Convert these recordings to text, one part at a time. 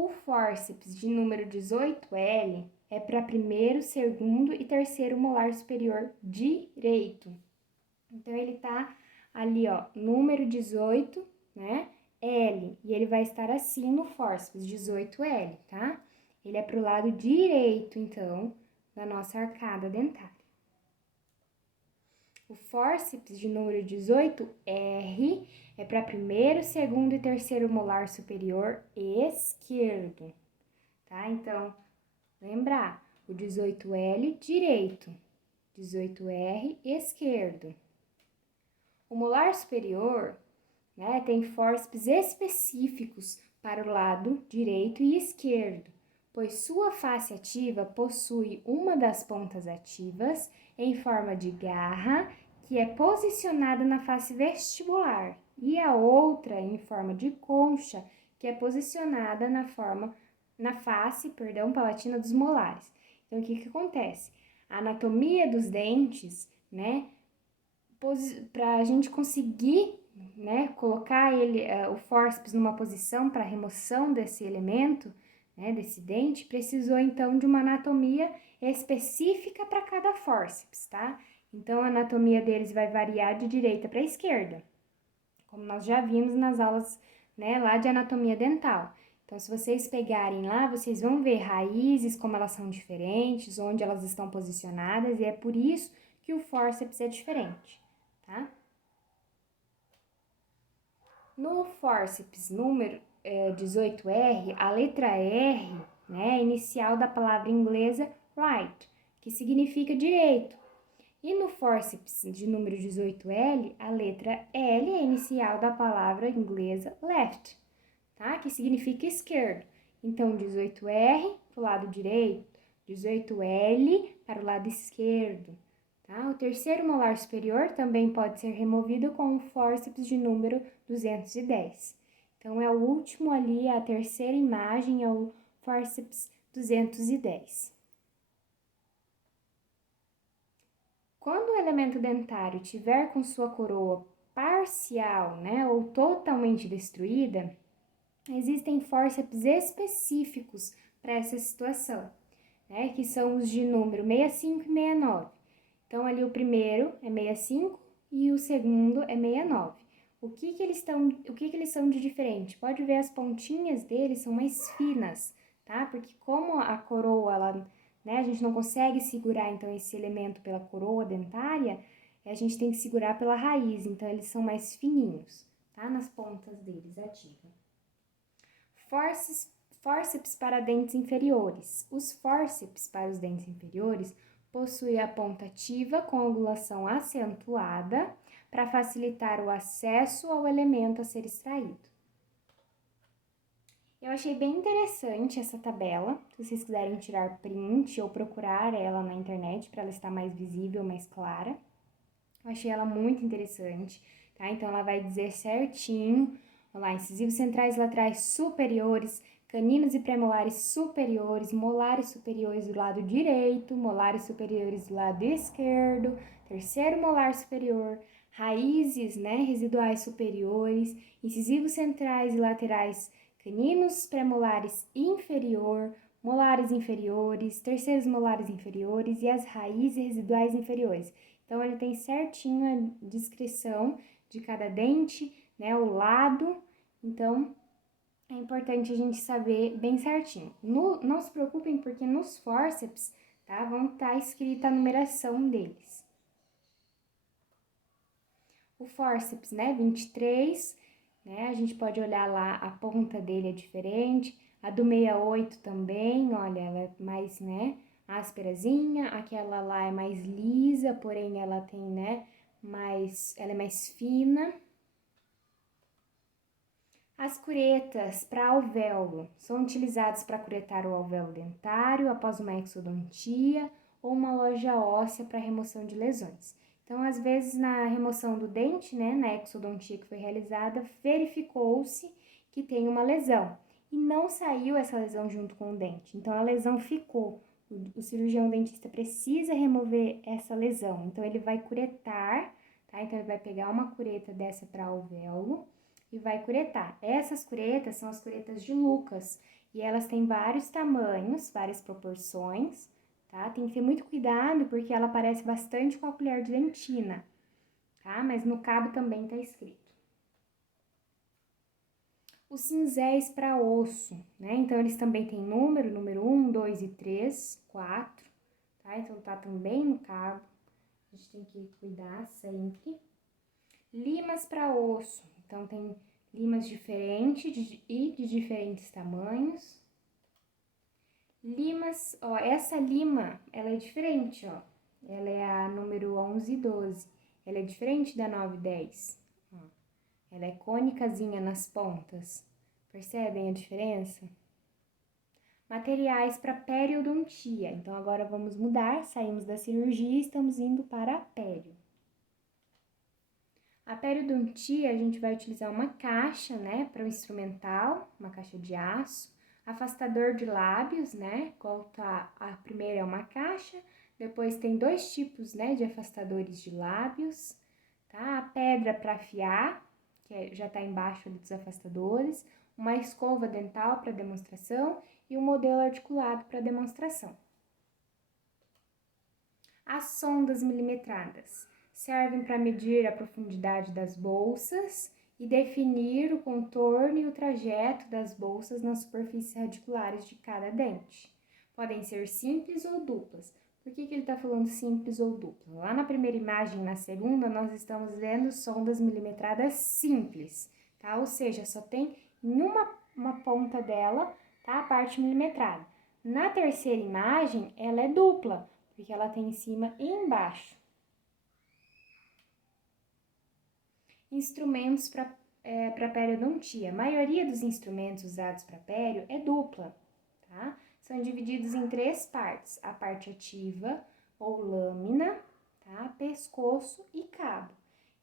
O fórceps de número 18L é para primeiro, segundo e terceiro molar superior direito. Então, ele tá ali, ó, número 18, né, L, e ele vai estar assim no fórceps, 18L, tá? Ele é pro lado direito, então, da nossa arcada dentária. O fórceps de número 18R é para primeiro, segundo e terceiro molar superior esquerdo, tá? Então, lembrar, o 18L direito, 18R esquerdo. O molar superior, né, tem fórceps específicos para o lado direito e esquerdo, pois sua face ativa possui uma das pontas ativas em forma de garra, que é posicionada na face vestibular, e a outra em forma de concha, que é posicionada na face palatina dos molares. Então, o que acontece? A anatomia dos dentes, né, para a gente conseguir, né, colocar o fórceps numa posição para remoção desse elemento, né, desse dente, precisou então de uma anatomia específica para cada fórceps, tá? Então a anatomia deles vai variar de direita para esquerda, como nós já vimos nas aulas, né, lá de anatomia dental. Então, se vocês pegarem lá, vocês vão ver raízes, como elas são diferentes, onde elas estão posicionadas, e é por isso que o fórceps é diferente. Tá? No fórceps número 18R, a letra R, né, é inicial da palavra inglesa right, que significa direito. E no fórceps de número 18L, a letra L é inicial da palavra inglesa left, tá? Que significa esquerdo. Então, 18R para o lado direito, 18L para o lado esquerdo. Tá? O terceiro molar superior também pode ser removido com o fórceps de número 210. Então, é o último ali, a terceira imagem é o fórceps 210. Quando o elemento dentário tiver com sua coroa parcial, né, ou totalmente destruída, existem fórceps específicos para essa situação, né, que são os de número 65 e 69. Então, ali o primeiro é 65 e o segundo é 69. O que eles são de diferente? Pode ver as pontinhas deles são mais finas, tá? Porque como a coroa, né, a gente não consegue segurar, então, esse elemento pela coroa dentária, a gente tem que segurar pela raiz, então, eles são mais fininhos, tá? Nas pontas deles, ativa. Fórceps para dentes inferiores. Os fórceps para os dentes inferiores possui a ponta ativa com angulação acentuada para facilitar o acesso ao elemento a ser extraído. Eu achei bem interessante essa tabela, se vocês quiserem tirar print ou procurar ela na internet para ela estar mais visível, mais clara. Eu achei ela muito interessante, tá? Então, ela vai dizer certinho, lá, incisivos centrais e laterais superiores, caninos e premolares superiores, molares superiores do lado direito, molares superiores do lado esquerdo, terceiro molar superior, raízes, né, residuais superiores, incisivos centrais e laterais, caninos premolares inferior, molares inferiores, terceiros molares inferiores e as raízes residuais inferiores. Então, ele tem certinho a descrição de cada dente, né, o lado. Então, é importante a gente saber bem certinho. Não se preocupem, porque nos fórceps, tá, vão estar escrita a numeração deles. O fórceps, né, 23, né, a gente pode olhar lá, a ponta dele é diferente. A do 68 também, olha, ela é mais, né, ásperazinha. Aquela lá é mais lisa, porém ela tem, né, ela é mais fina. As curetas para alvéolo são utilizadas para curetar o alvéolo dentário após uma exodontia ou uma loja óssea para remoção de lesões. Então, às vezes, na remoção do dente, né, na exodontia que foi realizada, verificou-se que tem uma lesão e não saiu essa lesão junto com o dente. Então, a lesão ficou. O cirurgião dentista precisa remover essa lesão. Então, ele vai curetar, tá? Então, ele vai pegar uma cureta dessa para alvéolo e vai curetar. Essas curetas são as curetas de Lucas e elas têm vários tamanhos, várias proporções, tá? Tem que ter muito cuidado porque ela parece bastante com a colher de dentina, tá? Mas no cabo também tá escrito. Os cinzéis para osso, né? Então, eles também têm número 1, 2 e 3, 4, tá? Então, tá também no cabo, a gente tem que cuidar sempre. Limas para osso, então tem limas diferentes e de diferentes tamanhos. Limas, ó, essa lima, ela é diferente, ó. Ela é a número 11 e 12. Ela é diferente da 9 e 10. Ó. Ela é cônicazinha nas pontas. Percebem a diferença? Materiais para periodontia. Então, agora vamos mudar. Saímos da cirurgia e estamos indo para a pério. A periodontia, a gente vai utilizar uma caixa, né, para o instrumental, uma caixa de aço. Afastador de lábios, né, a primeira é uma caixa, depois tem dois tipos, né, de afastadores de lábios, tá? A pedra para afiar, já tá embaixo ali dos afastadores, uma escova dental para demonstração e um modelo articulado para demonstração. As sondas milimetradas servem para medir a profundidade das bolsas e definir o contorno e o trajeto das bolsas nas superfícies radiculares de cada dente. Podem ser simples ou duplas. Por que ele está falando simples ou dupla? Lá na primeira imagem e na segunda, nós estamos vendo sondas milimetradas simples, tá? Ou seja, só tem em uma ponta dela, tá? A parte milimetrada. Na terceira imagem, ela é dupla, porque ela tem em cima e embaixo. Instrumentos para periodontia. A maioria dos instrumentos usados para pério é dupla, tá? São divididos em três partes: a parte ativa ou lâmina, tá? Pescoço e cabo.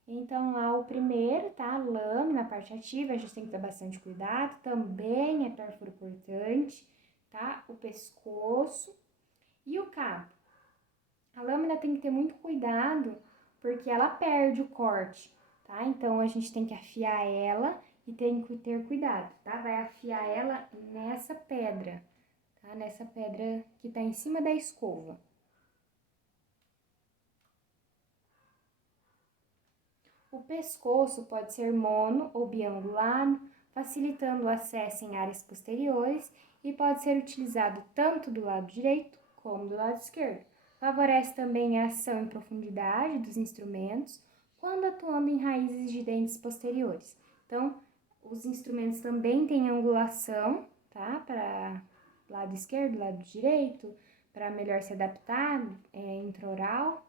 Então, lá o primeiro, tá? A lâmina, a parte ativa, a gente tem que ter bastante cuidado, também é pérfuro cortante, tá? O pescoço e o cabo. A lâmina tem que ter muito cuidado, porque ela perde o corte, tá? Então, a gente tem que afiar ela e tem que ter cuidado, tá? Vai afiar ela nessa pedra, tá? Nessa pedra que tá em cima da escova. O pescoço pode ser mono ou biangulado, facilitando o acesso em áreas posteriores e pode ser utilizado tanto do lado direito como do lado esquerdo. Favorece também a ação em profundidade dos instrumentos quando atuando em raízes de dentes posteriores. Então, os instrumentos também têm angulação, tá? Para lado esquerdo, lado direito, para melhor se adaptar intraoral.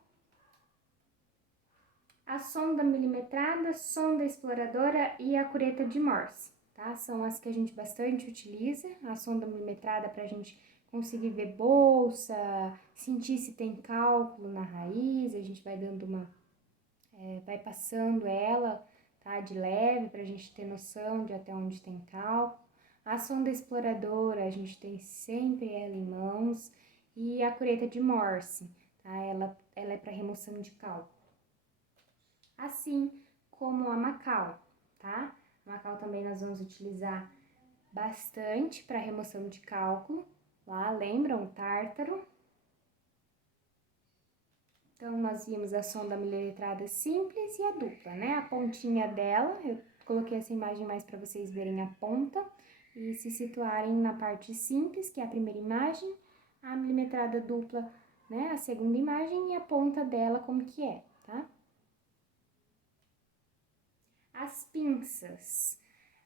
A sonda milimetrada, sonda exploradora e a cureta de Morse, tá? São as que a gente bastante utiliza. A sonda milimetrada para a gente conseguir ver bolsa, sentir se tem cálculo na raiz, a gente vai dando vai passando ela, tá? De leve para a gente ter noção de até onde tem cálculo. A sonda exploradora, a gente tem sempre ela em mãos. E a cureta de Morse, tá? Ela é para remoção de cálculo. Assim como a Macau, tá? A Macau também nós vamos utilizar bastante para remoção de cálculo. Lá, lembram o tártaro? Então, nós vimos a sonda milimetrada simples e a dupla, né? A pontinha dela, eu coloquei essa imagem mais para vocês verem a ponta e se situarem na parte simples, que é a primeira imagem, a milimetrada dupla, né? A segunda imagem e a ponta dela como que é, tá? As pinças.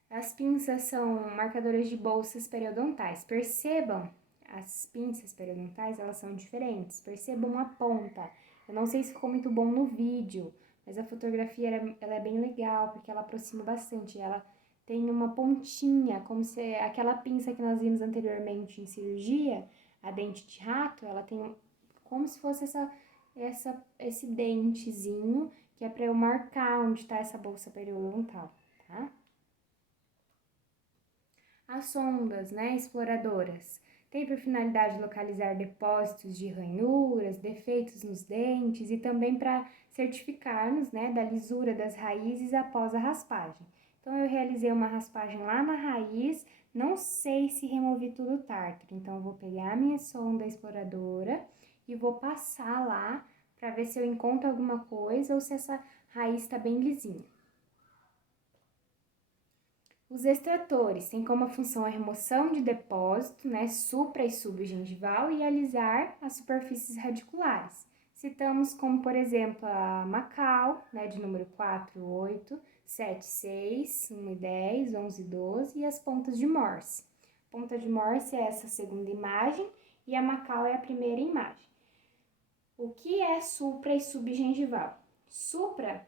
As pinças são marcadoras de bolsas periodontais. Percebam, as pinças periodontais, elas são diferentes. Percebam a ponta. Eu não sei se ficou muito bom no vídeo, mas a fotografia ela é bem legal, porque ela aproxima bastante. Ela tem uma pontinha, como se aquela pinça que nós vimos anteriormente em cirurgia, a dente de rato, ela tem como se fosse esse dentezinho, que é para eu marcar onde está essa bolsa periodontal, tá? As sondas, né, exploradoras, tem por finalidade localizar depósitos de ranhuras, defeitos nos dentes e também para certificar-nos, né, da lisura das raízes após a raspagem. Então, eu realizei uma raspagem lá na raiz, não sei se removi tudo o tártaro. Então, eu vou pegar a minha sonda exploradora e vou passar lá para ver se eu encontro alguma coisa ou se essa raiz está bem lisinha. Os extratores têm como função a remoção de depósito, né, supra e subgengival e alisar as superfícies radiculares. Citamos como, por exemplo, a Macau, né, de número 4, 8, 7, 6, 1 e 10, 11 e 12 e as pontas de Morse. A ponta de Morse é essa segunda imagem e a Macau é a primeira imagem. O que é supra e subgengival? Supra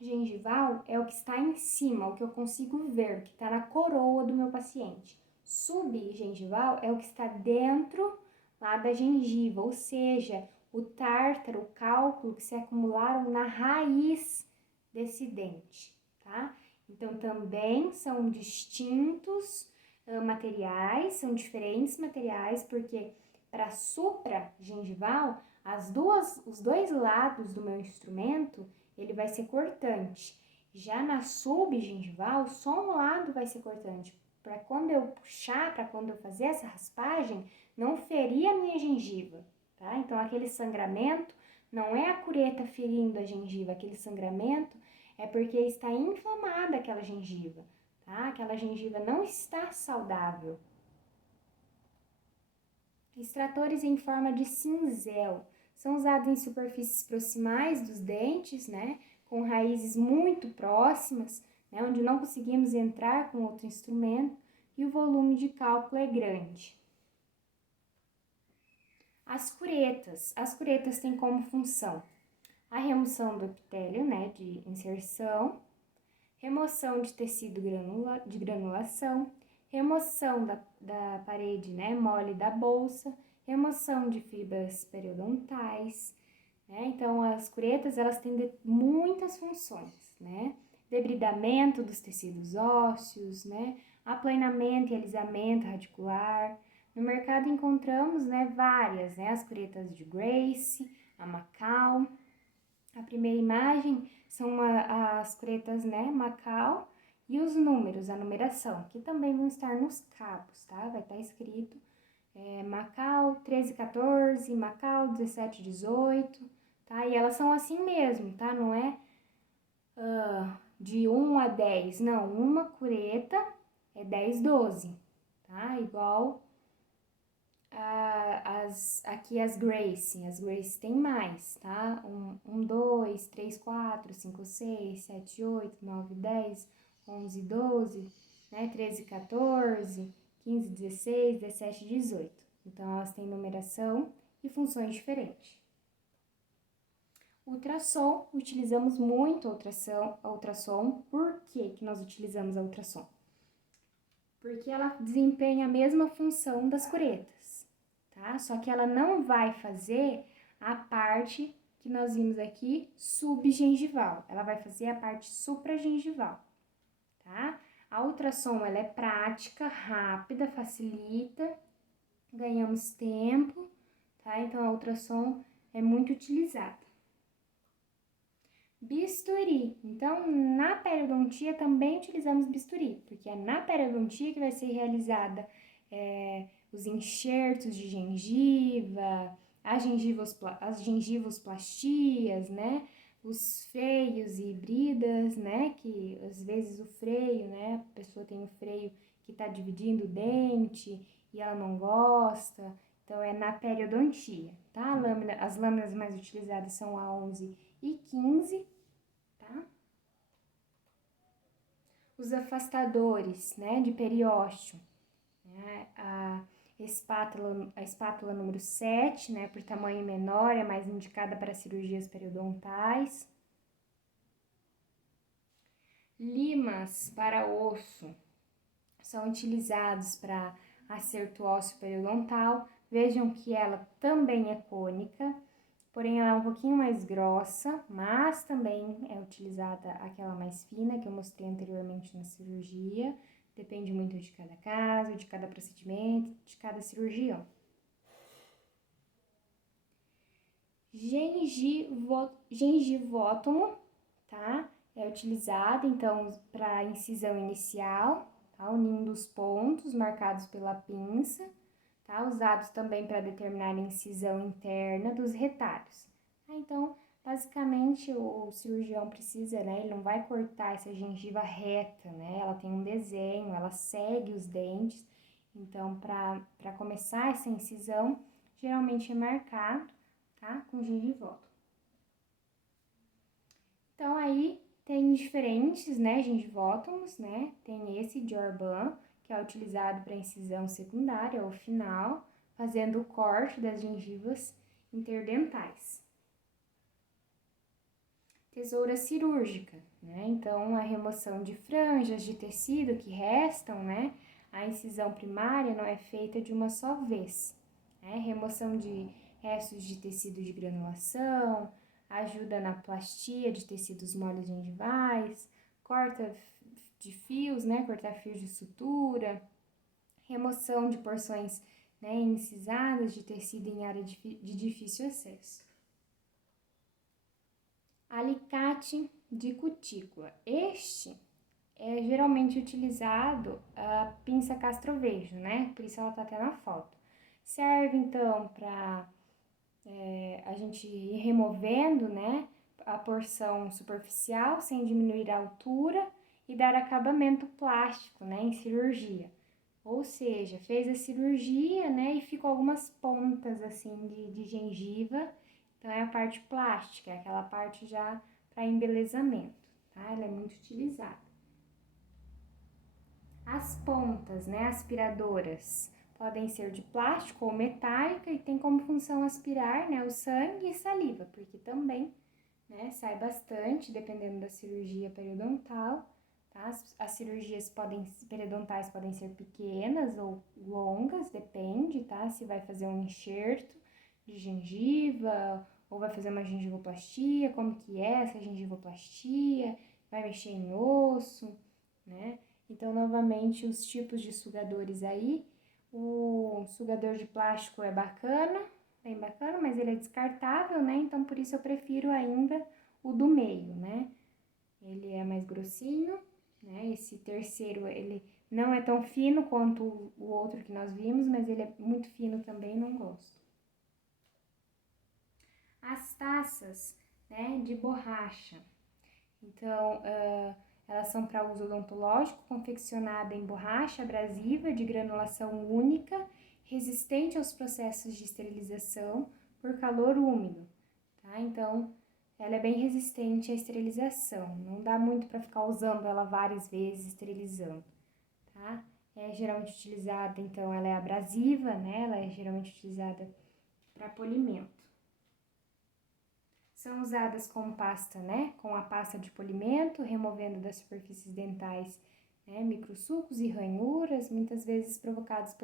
gengival é o que está em cima, o que eu consigo ver, que está na coroa do meu paciente. Subgengival é o que está dentro lá da gengiva, ou seja, o tártaro, o cálculo que se acumularam na raiz desse dente, tá? Então, também são distintos materiais, são diferentes materiais, porque para supragengival, os dois lados do meu instrumento ele vai ser cortante. Já na subgengival, só um lado vai ser cortante. Para quando eu puxar, para quando eu fazer essa raspagem, não ferir a minha gengiva, tá? Então, aquele sangramento não é a cureta ferindo a gengiva, aquele sangramento é porque está inflamada aquela gengiva, tá? Aquela gengiva não está saudável. Extratores em forma de cinzel são usados em superfícies proximais dos dentes, né, com raízes muito próximas, né, onde não conseguimos entrar com outro instrumento e o volume de cálculo é grande. As curetas têm como função a remoção do epitélio, né, de inserção, remoção de tecido de granulação, remoção da parede, né, mole da bolsa, remoção de fibras periodontais, né? Então, as curetas, elas têm muitas funções, né? Debridamento dos tecidos ósseos, né? Aplanamento e alisamento radicular. No mercado encontramos, né, várias, né? As curetas de Grace, a Macau. A primeira imagem são as curetas, né, Macau, e os números, a numeração, que também vão estar nos cabos, tá? Vai estar escrito Macau 13, 14, Macau 17, 18, tá? E elas são assim mesmo, tá? Não é de 1 a 10, não. Uma cureta é 10, 12, tá? Igual aqui as Grace tem mais, tá? 2, 3, 4, 5, 6, 7, 8, 9, 10, 11, 12, né? 13, 14, 15, 16, 17, 18. Então, elas têm numeração e funções diferentes. Ultrassom, utilizamos muito ultrassom. Por que nós utilizamos a ultrassom? Porque ela desempenha a mesma função das curetas, tá? Só que ela não vai fazer a parte que nós vimos aqui subgengival. Ela vai fazer a parte supragengival, tá? A ultrassom, ela é prática, rápida, facilita, ganhamos tempo, tá? Então, a ultrassom é muito utilizada. Bisturi. Então, na periodontia também utilizamos bisturi, porque é na periodontia que vai ser realizada os enxertos de gengiva, as gengivosplastias, né? Os freios e hibridas, né? Que às vezes o freio, né? A pessoa tem um freio que está dividindo o dente e ela não gosta. Então, é na periodontia, tá? As lâminas mais utilizadas são a 11 e 15, tá? Os afastadores, né, de periósteo, né? A espátula número 7, né, por tamanho menor, é mais indicada para cirurgias periodontais. Limas para osso são utilizados para acerto ósseo periodontal. Vejam que ela também é cônica, porém ela é um pouquinho mais grossa, mas também é utilizada aquela mais fina que eu mostrei anteriormente na cirurgia. Depende muito de cada caso, de cada procedimento, de cada cirurgião. Gengivótomo, tá? é utilizado, então, para incisão inicial, tá? Unindo os pontos marcados pela pinça, tá? Usados também para determinar a incisão interna dos retalhos. Tá? Então, basicamente, o cirurgião precisa, né? Ele não vai cortar essa gengiva reta, né? Ela tem um desenho, ela segue os dentes. Então, para começar essa incisão, geralmente é marcado, tá? Com gengivótomo. Então, aí tem diferentes, né, gengivótomos, né? Tem esse de Orban, que é utilizado para incisão secundária ou final, fazendo o corte das gengivas interdentais. Tesoura cirúrgica, né? Então, a remoção de franjas de tecido que restam, né? A incisão primária não é feita de uma só vez, né? Remoção de restos de tecido de granulação, ajuda na plastia de tecidos moles gengivais, corta de fios, né? Cortar fios de sutura, remoção de porções, né, incisadas de tecido em área de difícil acesso. Alicate de cutícula. Este é geralmente utilizado a pinça castrovejo, né? Por isso ela tá até na foto. Serve então para a gente ir removendo, né, a porção superficial sem diminuir a altura e dar acabamento plástico, né, em cirurgia. Ou seja, fez a cirurgia, né, e ficou algumas pontas assim de gengiva. Então é a parte plástica, é aquela parte já para embelezamento, tá? Ela é muito utilizada. As pontas, né, aspiradoras, podem ser de plástico ou metálica e tem como função aspirar, né, o sangue e saliva, porque também, né, sai bastante dependendo da cirurgia periodontal, tá? As cirurgias periodontais podem ser pequenas ou longas, depende, tá? Se vai fazer um enxerto de gengiva ou vai fazer uma gengivoplastia, como que é essa gengivoplastia, vai mexer em osso, né? Então, novamente, os tipos de sugadores aí, o sugador de plástico é bacana, bem bacana, mas ele é descartável, né? Então, por isso eu prefiro ainda o do meio, né? Ele é mais grossinho, né? Esse terceiro, ele não é tão fino quanto o outro que nós vimos, mas ele é muito fino também, não gosto. As taças, né, de borracha. Então, elas são para uso odontológico, confeccionada em borracha abrasiva de granulação única, resistente aos processos de esterilização por calor úmido, tá? Então, ela é bem resistente à esterilização, não dá muito para ficar usando ela várias vezes, esterilizando, tá? É geralmente utilizada, então, ela é abrasiva, né? Ela é geralmente utilizada para polimento. São usadas como pasta, né? Com a pasta de polimento, removendo das superfícies dentais, né, microsulcos e ranhuras, muitas vezes provocados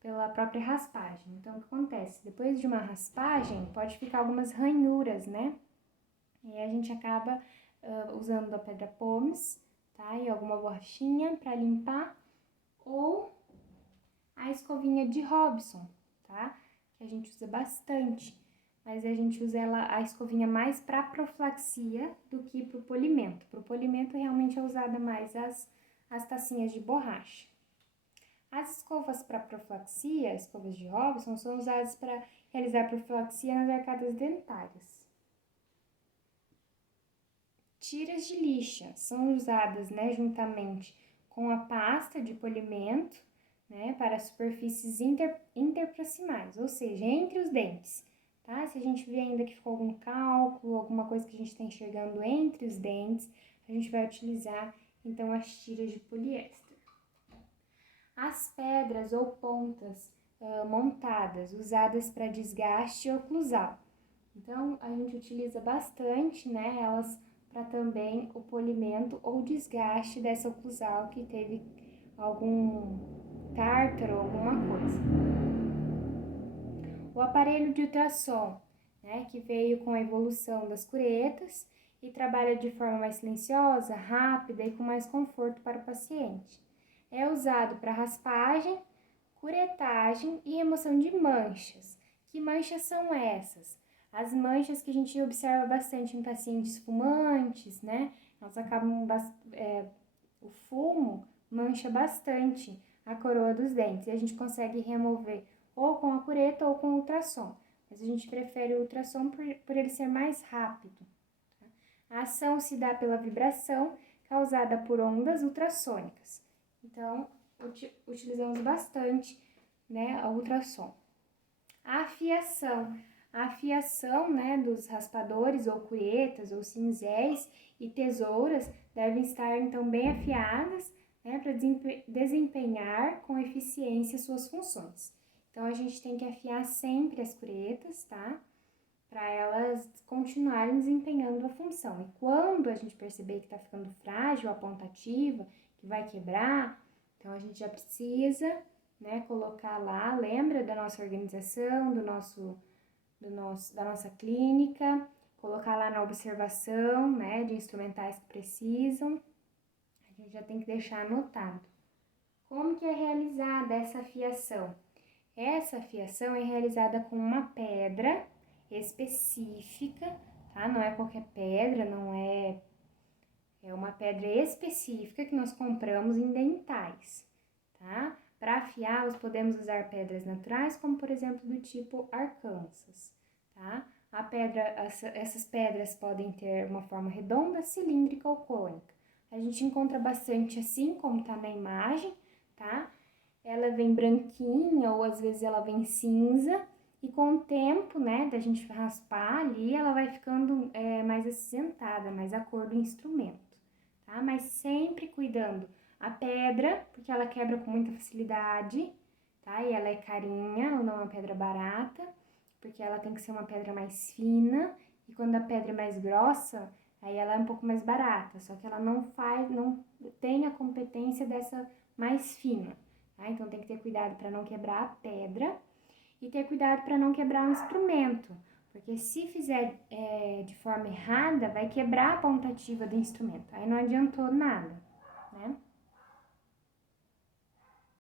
pela própria raspagem. Então, o que acontece? Depois de uma raspagem, pode ficar algumas ranhuras, né? E a gente acaba usando a pedra pomes, tá? E alguma borrachinha para limpar, ou a escovinha de Robson, tá? Que a gente usa bastante, mas a gente usa a escovinha mais para profilaxia do que para o polimento. Para o polimento, realmente é usada mais as tacinhas de borracha. As escovas para profilaxia, escovas de Robson, são usadas para realizar profilaxia nas arcadas dentárias. Tiras de lixa são usadas, né, juntamente com a pasta de polimento, né, para superfícies interproximais, ou seja, entre os dentes, tá? Se a gente vê ainda que ficou algum cálculo, alguma coisa que a gente está enxergando entre os dentes, a gente vai utilizar, então, as tiras de poliéster. As pedras ou pontas montadas, usadas para desgaste oclusal. Então, a gente utiliza bastante, né, elas para também o polimento ou desgaste dessa oclusal que teve algum tártaro, alguma coisa. O aparelho de ultrassom, né, que veio com a evolução das curetas e trabalha de forma mais silenciosa, rápida e com mais conforto para o paciente. É usado para raspagem, curetagem e remoção de manchas. Que manchas são essas? As manchas que a gente observa bastante em pacientes fumantes, né? elas acabam, o fumo mancha bastante a coroa dos dentes. E a gente consegue remover ou com a cureta ou com o ultrassom. Mas a gente prefere o ultrassom por ele ser mais rápido. Tá? A ação se dá pela vibração causada por ondas ultrassônicas. Então, utilizamos bastante, né, a ultrassom. A afiação, né, dos raspadores ou curetas ou cinzéis e tesouras devem estar então bem afiadas, né, para desempenhar com eficiência suas funções. Então a gente tem que afiar sempre as curetas, tá? Para elas continuarem desempenhando a função. E quando a gente perceber que está ficando frágil a ponta ativa, que vai quebrar, então a gente já precisa, né, colocar lá, lembra da nossa organização, da nossa clínica, colocar lá na observação, né, de instrumentais que precisam. A gente já tem que deixar anotado. Como que é realizada essa afiação? Essa afiação é realizada com uma pedra específica, tá? Não é qualquer pedra, não é... É uma pedra específica que nós compramos em dentais, tá? Para afiá-los, podemos usar pedras naturais, como por exemplo do tipo Arkansas, tá? Essas pedras podem ter uma forma redonda, cilíndrica ou cônica. A gente encontra bastante assim, como tá na imagem, tá? Ela vem branquinha ou às vezes ela vem cinza e com o tempo, né, da gente raspar ali, ela vai ficando mais acinzentada, mais a cor do instrumento, tá? Mas sempre cuidando a pedra, porque ela quebra com muita facilidade, tá? E ela é carinha, ela não é uma pedra barata, porque ela tem que ser uma pedra mais fina, e quando a pedra é mais grossa, aí ela é um pouco mais barata, só que ela não tem a competência dessa mais fina, tá? Então tem que ter cuidado para não quebrar a pedra e ter cuidado para não quebrar o instrumento, porque se fizer de forma errada, vai quebrar a ponta ativa do instrumento, aí não adiantou nada.